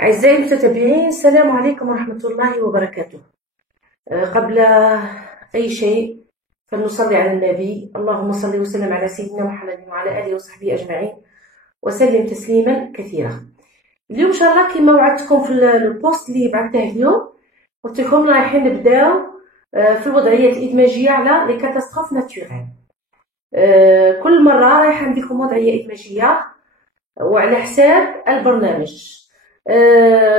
أعزائي المتتبعين، السلام عليكم ورحمة الله وبركاته. قبل أي شيء فلنصلي على النبي. اللهم صل وسلم على سيدنا محمد وعلى آله وصحبه أجمعين وسلم تسليما كثيرا. اليوم إن شاء الله كما وعدتكم في البوست اللي بعثته اليوم، قلت لكم رايحين نبداو في الوضعيات الإدماجية على لي كاتاستروف ناتوريل. كل مرة رايحة نديكم وضعية إدماجية وعلى حساب البرنامج.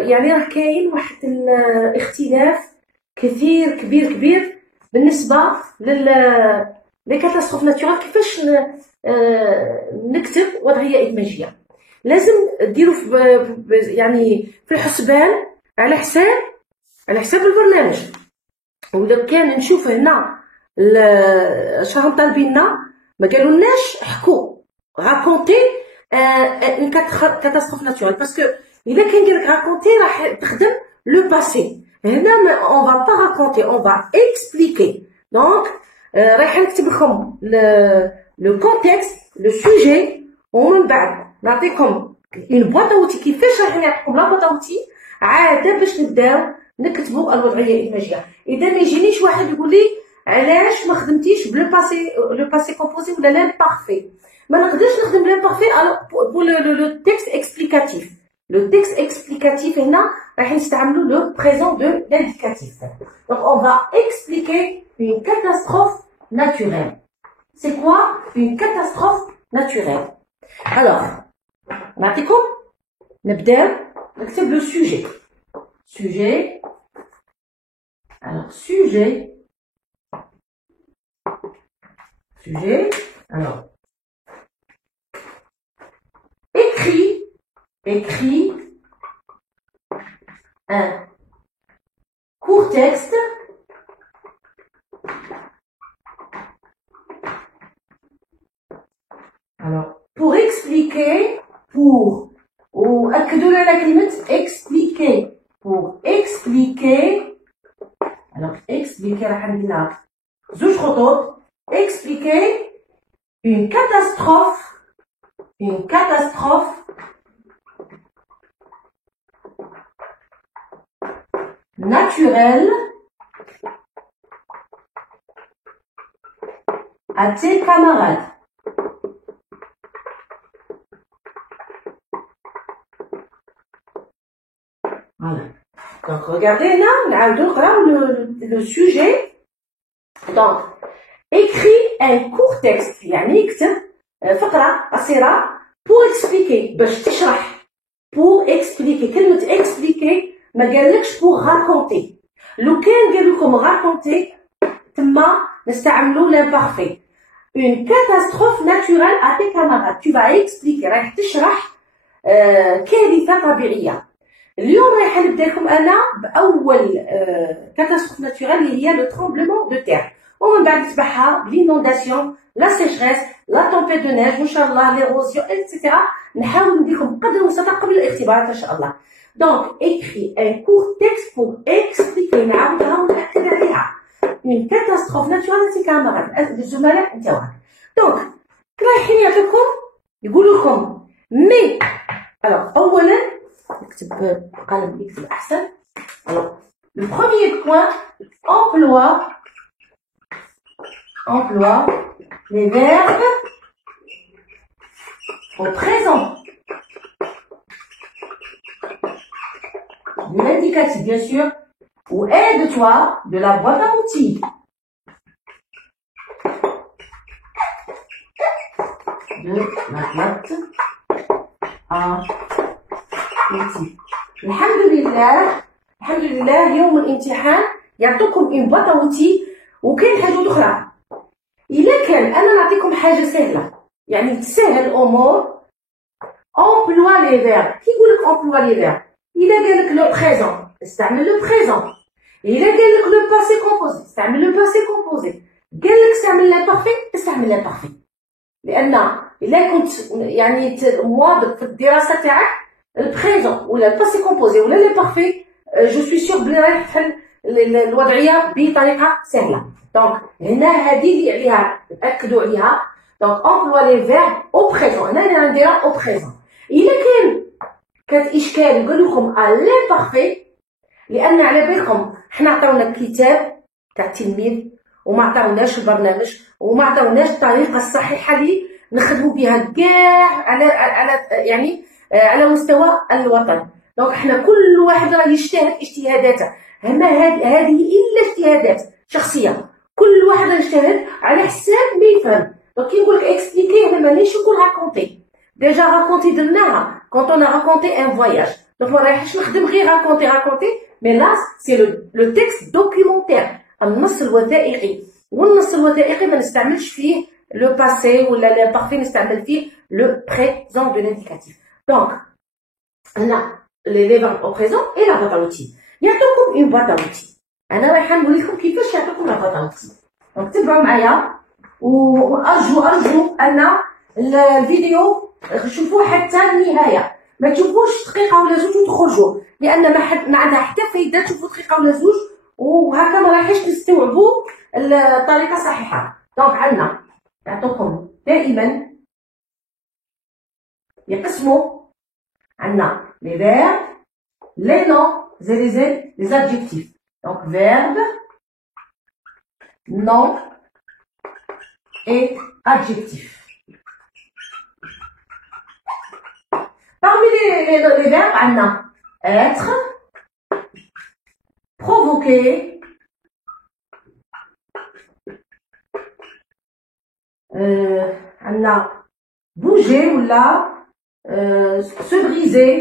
يعني راه كاين واحد الاختلاف كثير كبير بالنسبه لي كاتاستروف ناتورال. كيفاش نكتب وضعيه ادماجيه؟ لازم ديروا يعني في الحسبان على حساب البرنامج. ولا كان نشوف هنا شراهم طالبيننا ما قالولناش احكوا راكونتي ان كاتاستروف ناتورال، باسكو إذا كان قالك راكونتي راح تخدم لو باسي. هنا اون فا با راكونتي، اون فا اكسبليكي. دونك رايحه نكتب لكم لو كونتكست لو سوجي، ومن بعد نعطيكم اون بواط اوتي كيفاش راح نعطيكم لا بواط اوتي عاده باش نبداو نكتبوا الوضعيه الادماجيه. اذا ما يجينيش واحد يقول لي علاش ما خدمتيش بلو باسي كومبوزي ولا لامبارفي. ما نقدرش نخدم لامبارفي بور لو تكست اكسبليكاتيف. Le texte explicatif هنا راح نستعملو le présent de l'indicatif. Donc on va expliquer une catastrophe naturelle. C'est quoi une catastrophe naturelle? Alors, نعطيكم نبداو نكتب le sujet. Sujet. Alors sujet. Alors écrit un court texte alors pour expliquer ou أكدوا على كلمة expliquer. pour expliquer alors expliquer راح نديرها زوج خطوط. expliquer une catastrophe naturelle à tes camarades. Voilà. Donc regardez là, le sujet. Donc écris un court texte, يعني اكتب فقرة قصيرة pour expliquer باش تشرح. pour expliquer كلمة expliquer ما قالكش pour raconter. لو كان قال لكم raconter تما نستعملو l'imparfait. une catastrophe naturelle à tes camarades. tu vas expliquer رايح تشرح كارثة طبيعية. اليوم رايح نبدا لكم انا باول كاتاستروف ناتوريل اللي هي لو ترومبلمون دو تير، ومن بعد تبعها لينونداسيون، لا سيشريس، لا تومبيت دو نيج، وان شاء الله ليروزيون ايتترا. نحاول نديكم قدر المستطاع قبل الاختبارات ان شاء الله. دونك écris un court texte pour expliquer. نعاودها ونأكد عليها. une catastrophe naturelle تي كاميرات الزملاء نتاوعك. دونك رايحين يعطيكم يقولوا لكم مي. الوغ اولا نكتب بقلم يكتب احسن. الوغ لو بروميير بوين emploie les verbes au présent. L'indicatif, bien sûr, ou aide-toi de la boîte à outils. De la boîte à outils. الحمد لله يوم الامتحان يعطوكم une boîte à outils. وكاين حاجة أخرى، إلا كان أنا نعطيكم حاجة سهلة يعني تسهل الأمور. emploi les verbes. كي يقولك emploi les verbes، إذا قالك لو بريزون استعمل لو بريزون، إذا قالك لو باسي كومبوزي استعمل لو باسي كومبوزي، قالك استعمل لامبارفي استعمل لامبارفي. لأن إلا كنت يعني مواظب في الدراسة تاعك البريزون ولا الباسي كومبوزي ولا لامبارفي، جو سوي سيغ بلي رايح تحل الوضعية بطريقة سهلة. دونك هنا هذه اللي عليها تأكدوا عليها. دونك emploi les verbes au présent. هنا نديرها au présent. إلا كان كانت اشكال يقول لكم لامبارفي، لان على بالكم حنا عطاونا الكتاب تاع التلميذ وما عطاوناش البرنامج وما عطاوناش الطريقه الصحيحه اللي نخدموا بها كاع على يعني على مستوى الوطن. دونك حنا كل واحد راه يجتهد اجتهاداته، ما هذه الا اجتهادات شخصيه، كل واحد يجتهد على حساب ما يفهم. دونك كي نقول لك اكسبليكي هنا مانيش نقول راكونتي، ديجا راكونتي درناها كونط اون راكونتي ان فواياج. دونك ما رايحش نخدم غير راكونتي مي لا سي لو تيكست دوكيومونتير، النص الوثائقي. والنص الوثائقي ما نستعملش فيه لو باسي ولا لامبارفي، نستعمل فيه لو بريزون دو لانديكاتيف. دونك هنا لي فيرب او بريزون اي لا بوط ا اوتي. يعطوكم اون بوط ا اوتي، انا رايحه نقول لكم كيفاش يعطوكم لا بوط ا اوتي. دونك تبعوا معايا وارجو ان الفيديو شوفوه حتى النهايه، ما تشوفوش دقيقه ولا زوج وتخرجوا، لان ما عندها حتى فايده تشوفوا دقيقه ولا زوج وهكا ما راحش تستوعبوا الطريقه الصحيحه. دونك عندنا يعطوكم دائما يقسموا عندنا لي فيرب لي نون زي لي adjectifs. donc verbe nom et adjectif. Parmi les verbes عندنا être, provoquer, عندنا bouger ولا se briser,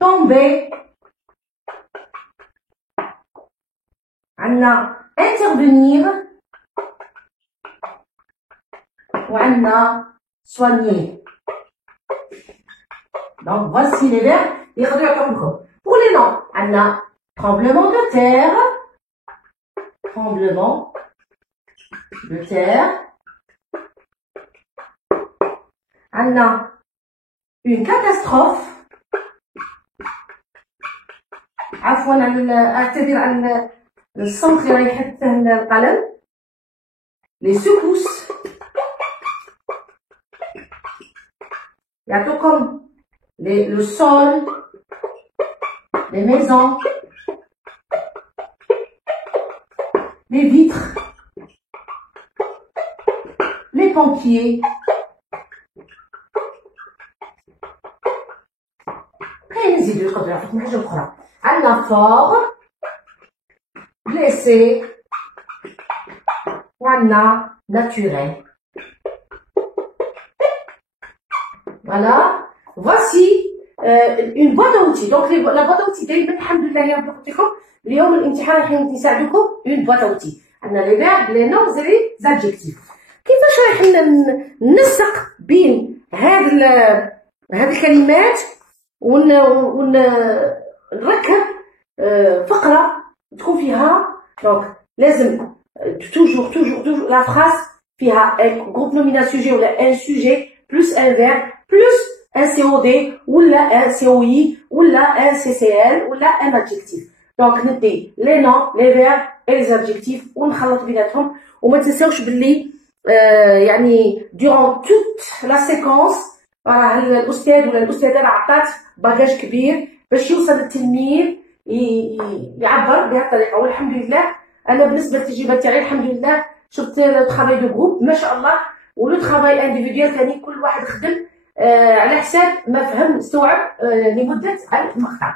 tomber, عندنا intervenir وعندنا soigner. Donc voici les verbes اللي يقدروا يعطوكم. Pour les noms عندنا tremblement de terre, tremblement de terre, عندنا une catastrophe، عفوا اعتذر عن الصوت اللي راح يحدثه القلم. les secousses يعطوكم le sol, les maisons, les vitres, les pompiers. كاين نزيدو يقدروا يعطوكم حاجه اخرى. عندنا fort, blessé وعندنا naturel. Voilà, voici une boîte à outils. Donc la boîte à outils دايما الحمد لله يا رب قلت لكم اليوم الامتحان راح يساعدوكم une boîte à outils. عندنا لي فيرب لي نون زي لي زادجيكتيف. كيفاش راح ننسق بين هذه الكلمات ونركب فقره تكون فيها. دونك لازم توجور لا فراس فيها جروب نومينال سوجي ولا ان سوجي بلس ان فيرب بلس un COD ولا un COI ولا un CCL ولا un adjectif. دونك ندي لي نون لي فيرب اي لي adjectifs ونخلط بيناتهم. وما تنساوش باللي يعني durant toute la séquence راه الاستاذ ولا الاستاذه راه عطات باجاج كبير باش يوصل التلميذ يعبر بهذه الطريقه. والحمد لله انا بالنسبه للتجربه تاعي الحمد لله شفت لو ترافاي دو جروب ما شاء الله، ولو ترافاي انديفيديوال ثاني كل واحد خدم على حساب ما فهم استوعب لمده المقطع.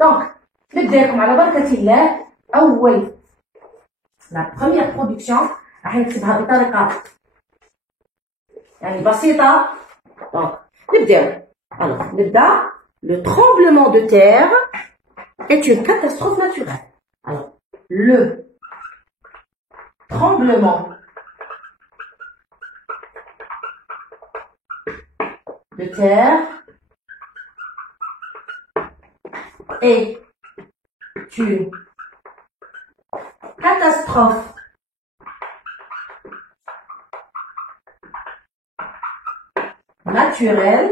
دونك نبدا لكم على بركه الله. اول لا بروميير برودكسيون راح نكتبها بطريقه يعني بسيطه. دونك نبداو. alors نبدا. le tremblement de terre est une catastrophe naturelle. alors le tremblement de terre est une catastrophe naturelle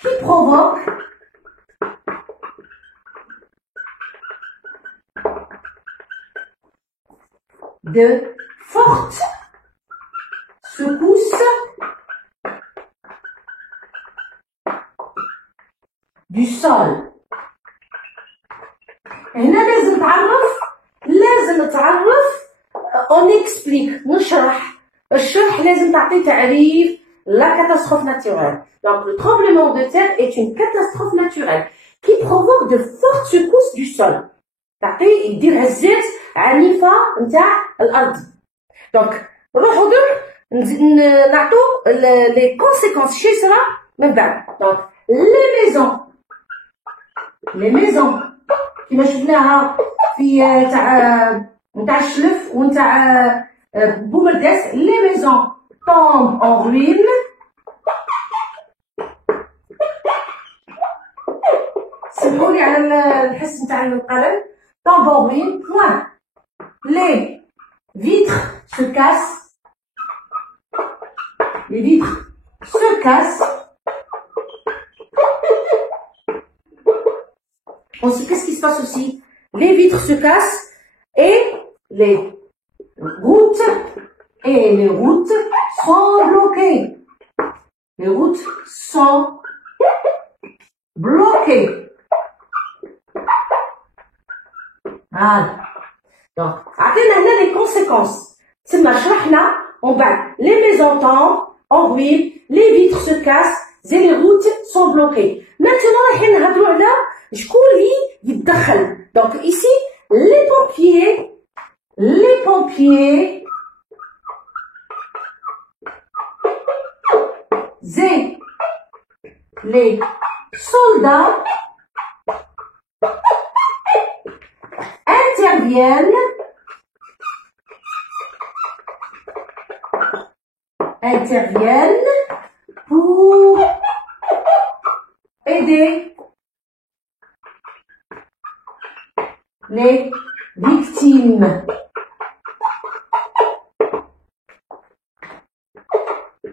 qui provoque de fortes secousse du sol. هنا لازم نتعرف on explique نشرح. الشرح لازم تعطي تعريف la catastrophe naturelle. Donc le tremblement de terre est une catastrophe naturelle qui provoque de fortes secousses du sol. تعطي يدير هزات عنيفة نتاع الأرض. دونك نروحو درك نعطو لي كونسيكونس شي يصرا من بعد. دونك لي ميزون كيما شفناها في نتاع الشلف ونتاع بومرداس. لي ميزون tombent en ruine سمحولي على الحس نتاع القلم. tombent en ruine point. Les vitres se cassent. Les vitres se cassent. Qu'est-ce qui se passe aussi? Les vitres se cassent et les routes sont bloquées. Les routes sont bloquées. Voilà. Donc, عطينا هنا les conséquences. تما شرحنا ومن بعد les maisons tombent en ruine, les vitres se cassent et les routes sont bloquées. Maintenant رايحين نهضروا على شكون اللي يتدخل. Donc ici les pompiers et les soldats interviennent pour aider les victimes.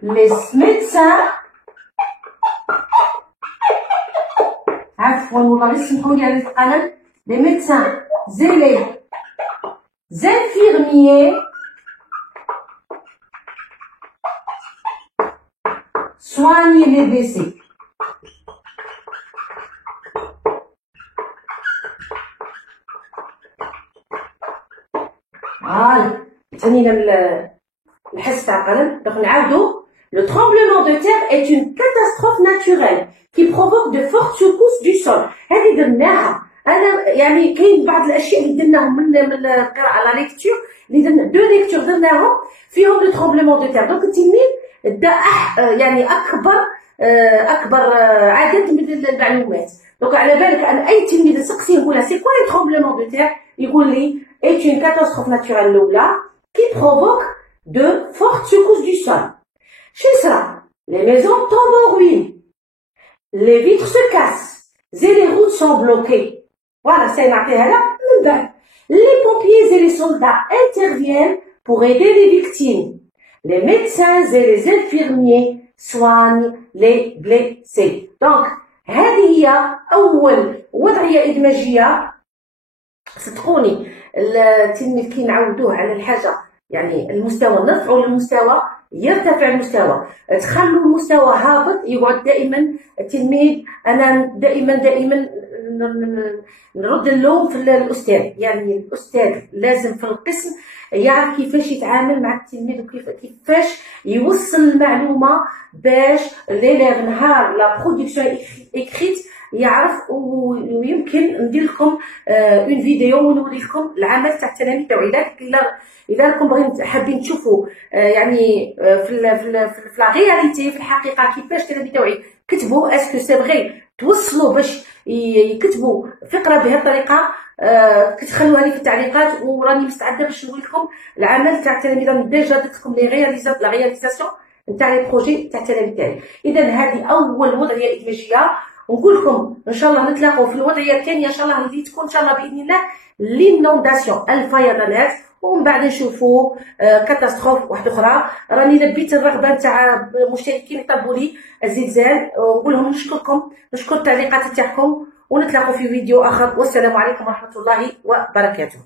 Les médecins les médecins et les infirmiers soignent les blessés. الحس تاع القلم. دونك نعاودو. Le tremblement de terre est une catastrophe naturelle qui provoque de fortes secousses du sol. هذه درناها. انا يعني كاين بعض الاشياء اللي درناهم من القراءه لا ليكتور اللي درنا دو ليكتور درناهم فيهم لو ترومبلمون دو تير. دونك التلميذ دا يعني اكبر عدد من المعلومات. دونك على بالك ان اي تلميذ نسقسيه نقول له سي كوا لو ترومبلمون دو تير يقول لي est une catastrophe naturelle الاولى qui provoque de fortes secousses du sol. شو يصرا؟ les maisons tombent en ruine, les vitres se cassent et les routes sont bloquées. Voilà, c'est نعطيها لا من بعد. Les pompiers et les soldats interviennent pour aider les victimes. Les médecins et les infirmiers soignent les blessés. Donc هذه هي أول وضعية إدماجية. صدقوني التلميذ كي نعودوه على الحاجة يعني المستوى نرفعوا للمستوى يرتفع المستوى. تخلوا المستوى هابط يقعد دائما التلميذ. انا دائما نرد اللوم في الاستاذ. يعني الاستاذ لازم في القسم يعرف كيفاش يتعامل مع التلميذ وكيفاش يوصل المعلومه باش ليليف نهار لا برودكسيون اكريت يعرف. ويمكن ندير لكم اون فيديو ونوري لكم العمل تاع التلاميذ تاعي. اذا راكم حابين تشوفوا يعني في لا رياليتي في الحقيقه كيفاش التلاميذ تاعي كتبوا اسكو سي فغي توصلوا باش يكتبوا فقره بهذه الطريقه. كتخلوها لي في التعليقات وراني مستعده باش نقول لكم العمل تاع التلاميذ. راني ديجا درت لكم لي رياليزاسيون نتاع لي بروجي تاع التلاميذ تاعي. اذا هذه اول وضعيه ادماجيه. ونقول لكم ان شاء الله نتلاقاو في الوضعيه الثانيه ان شاء الله اللي تكون ان شاء الله باذن الله لينونداسيون الفيضانات. ومن بعد نشوفوا كاتاستروف واحده اخرى. راني لبيت الرغبه نتاع المشتركين يطلبوا لي الزلزال ونقول لهم نشكركم نشكر التعليقات تاعكم ونتلاقاو في فيديو اخر. والسلام عليكم ورحمه الله وبركاته.